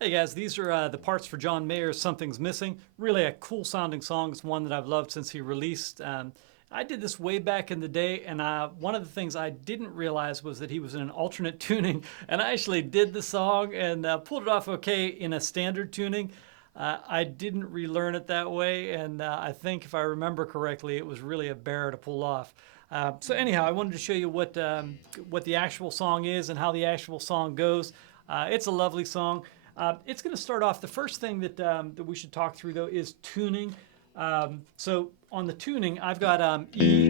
Hey guys, these are the parts for John Mayer's Something's Missing. Really a cool sounding song. It's one that I've loved since he released. I did this way back in the day, and one of the things I didn't realize was that he was in an alternate tuning, and I actually did the song and pulled it off okay in a standard tuning. I didn't relearn it that way, and I think if I remember correctly, it was really a bear to pull off. So anyhow, I wanted to show you what the actual song is and how the actual song goes. It's a lovely song. It's going to start off. The first thing that we should talk through though is tuning. So on the tuning, I've got E,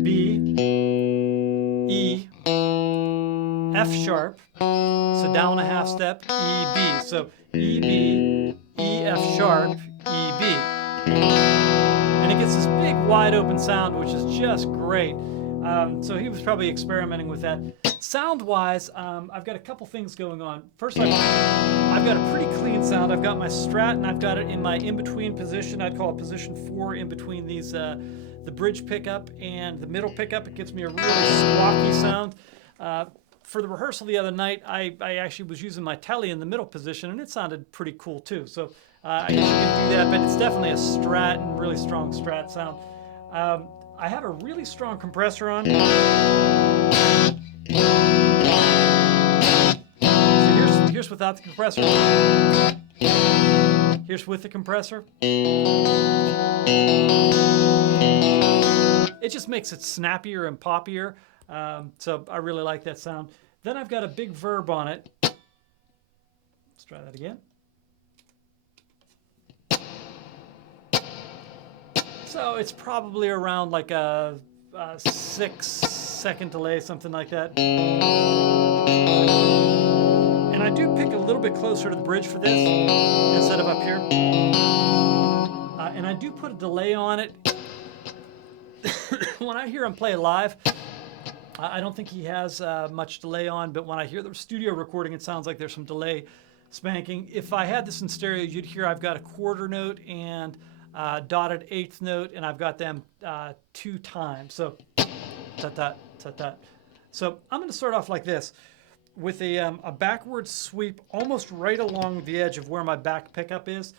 B, E, F sharp. So down a half step, E, B. So E, B, E, F sharp, E, B. And it gets this big wide open sound, which is just great. So he was probably experimenting with that. Sound wise, I've got a couple things going on. First, I've got a pretty clean sound. I've got my Strat and I've got it in my in-between position. I'd call it position 4 in between these, the bridge pickup and the middle pickup. It gives me a really squawky sound. For the rehearsal the other night, I actually was using my telly in the middle position and it sounded pretty cool too. So I guess you can do that, but it's definitely a Strat and really strong Strat sound. I have a really strong compressor on. So here's without the compressor. Here's with the compressor. It just makes it snappier and poppier. So I really like that sound. Then I've got a big verb on it. Let's try that again. So it's probably around like a 6-second delay, something like that. And I do pick a little bit closer to the bridge for this instead of up here. And I do put a delay on it. When I hear him play live, I don't think he has much delay on, but when I hear the studio recording, it sounds like there's some delay spanking. If I had this in stereo, you'd hear I've got a quarter note and dotted eighth note, and I've got them 2 times. So, ta-ta, ta-ta. So I'm going to start off like this with a backward sweep almost right along the edge of where my back pickup is.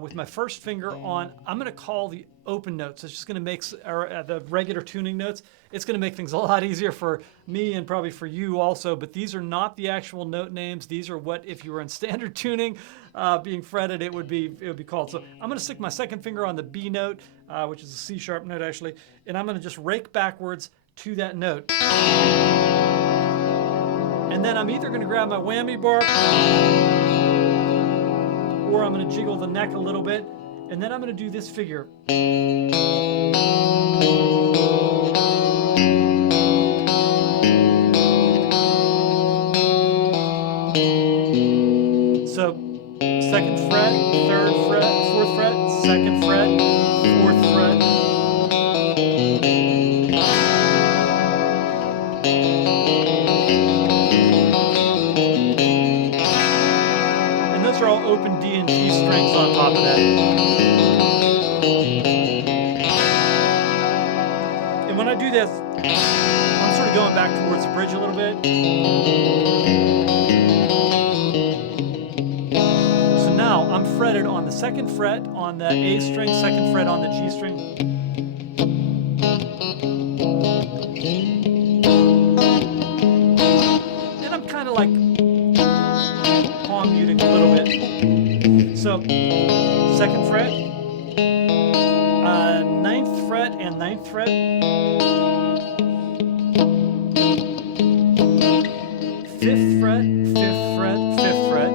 with my first finger on, I'm going to call the open notes. It's just going to make the regular tuning notes. It's going to make things a lot easier for me and probably for you also. But these are not the actual note names. These are what, if you were in standard tuning, being fretted, it would be called. So I'm going to stick my second finger on the B note, which is a C sharp note actually, and I'm going to just rake backwards to that note. And then I'm either going to grab my whammy bar, or I'm going to jiggle the neck a little bit, and then I'm going to do this figure. So, second fret, third fret, fourth fret, second fret, fourth fret. And those are all open D and G strings on top of that. And when I do this, I'm sort of going back towards the bridge a little bit. So now I'm fretted on the second fret on the A string, second fret on the G string. And I'm kind of like palm muting a little bit. So, second fret, ninth fret and ninth fret, fifth fret, fifth fret, fifth fret,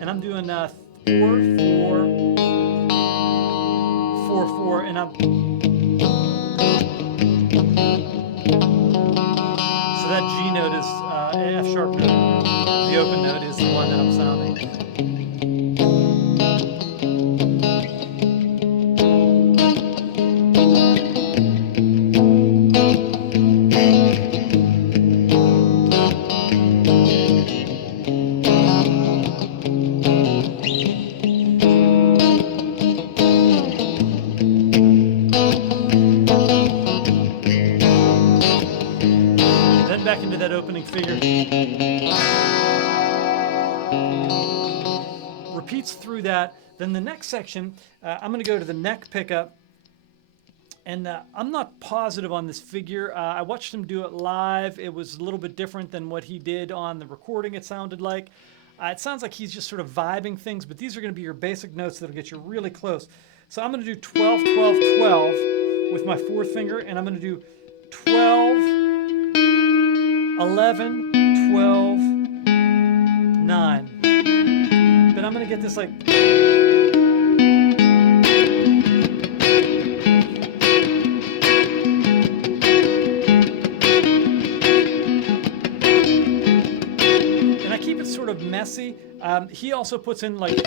and I'm doing 4, 4, 4, 4, and I'm. So that G note is F sharp note. The open note is the one that I'm sounding. Then back into that opening figure. Repeats through that. Then the next section, I'm going to go to the neck pickup. And I'm not positive on this figure. I watched him do it live. It was a little bit different than what he did on the recording, it sounded like. It sounds like he's just sort of vibing things, but these are going to be your basic notes that'll get you really close. So I'm going to do 12, 12, 12 with my fourth finger, and I'm going to do 12, 11, 12, 9. But I'm going to get this like... And I keep it sort of messy. He also puts in like...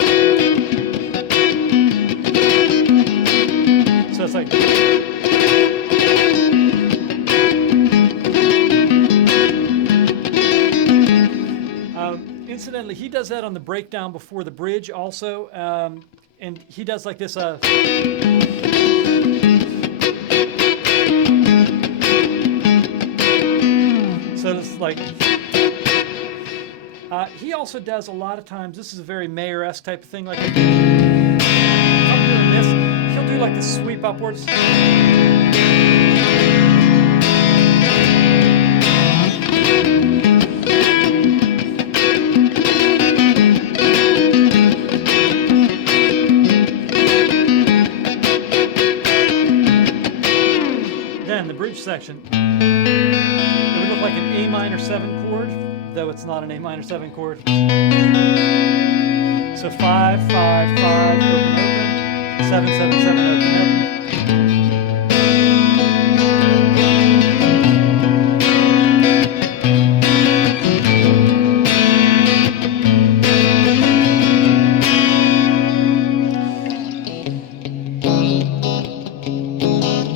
So it's like... Incidentally, he does that on the breakdown before the bridge also, and he does like this. So it's like he also does a lot of times. This is a very Mayer-esque type of thing. Like if I'm doing this, he'll do like this sweep upwards. Section. It would look like an A minor 7 chord, though it's not an A minor 7 chord. So 5, 5, 5, open, open, 7, 7, 7, open, open.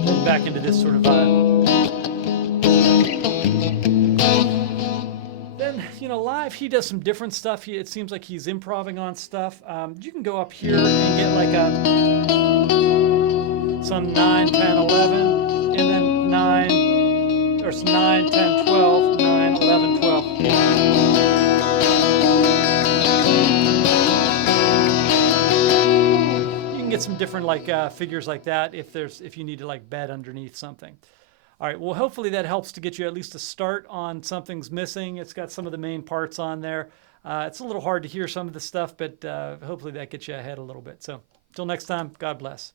Then back into this sort of vibe. Live, he does some different stuff. It seems like he's improvising on stuff. You can go up here and get like some 9, 10, 11, and then 9, or 9, 10, 12, 9, 11, 12. different figures like that if you need to like bed underneath something. All right, well, hopefully that helps to get you at least a start on Something's Missing. It's got some of the main parts on there. It's a little hard to hear some of the stuff, but hopefully that gets you ahead a little bit. So until next time, God bless.